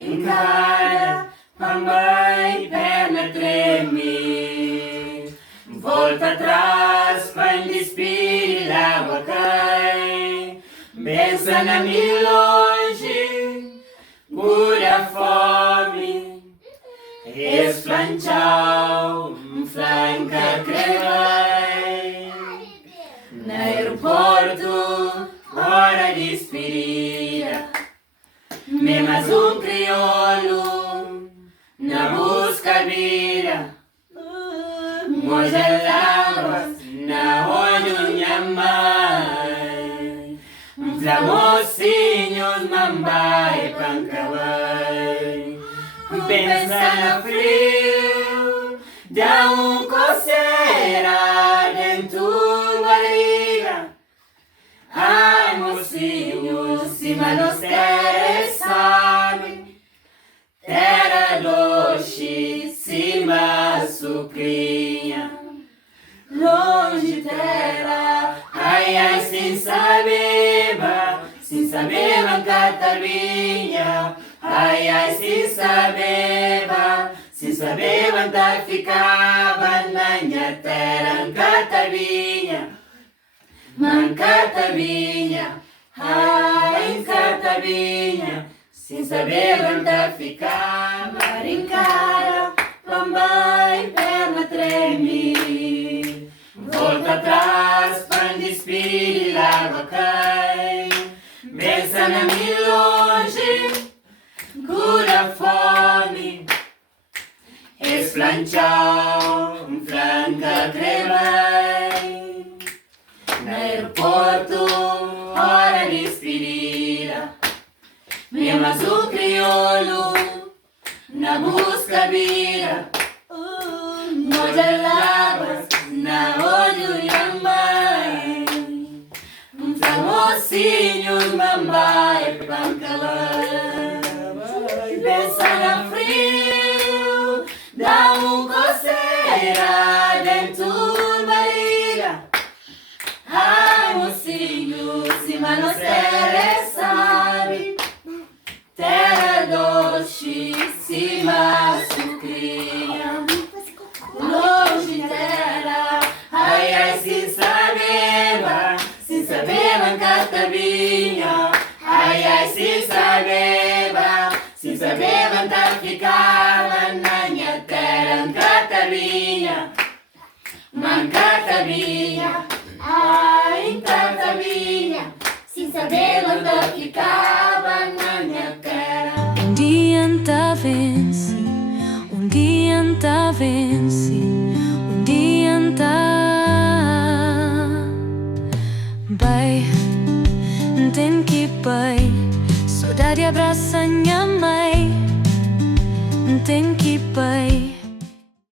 Encara, também perna treme. Volta atrás, quando despir água cai. Pensa na mim longe, cura a fome. Esplanchau, flanca crevai. No aeroporto, hora de expira. Me mais crioulo, na busca vira. Moja lágua, na olho minha mãe. Mocinhos, mambai, pancavai. Pensa no frio, dá coceira dentro barriga. Ai, mocinho, cima nos terra sabe. Terra doce, cima sucrinha. Longe terra, ai, ai, sem saber, catarvinha. Ai, ai, sem saber, onde ficava na minha terra, catarvinha. Mancatavinha, ai, catavinha, sem saber onde ficava, encara, lambai, perna treme. Volta atrás, quando despir água cai. Pensa na mim longe, cura a fome. Esplanchau, flanca crevai. No aeroporto, hora de expirira. Me mais crioulo, na busca vira. Moja lágua, na olho e a mãe. Mocinhos, mambai, pancalai. Pensa no frio, dá coceira dentro barriga. Ai, mocinho, cima nos terra sabe. Terra doce, cima sucrinha. Longe terra, ai, ai, sem saber, mancatavinha. Ai, ai, sem saber, onde ficava na minha terra, catavinha. Mancatavinha. Ai, catavinha, sem saber onde ficava na minha terra. Dia anta vence, dia anta vence, dia anta vai, tem que vai, saudade abraça minha mãe, tem que vai.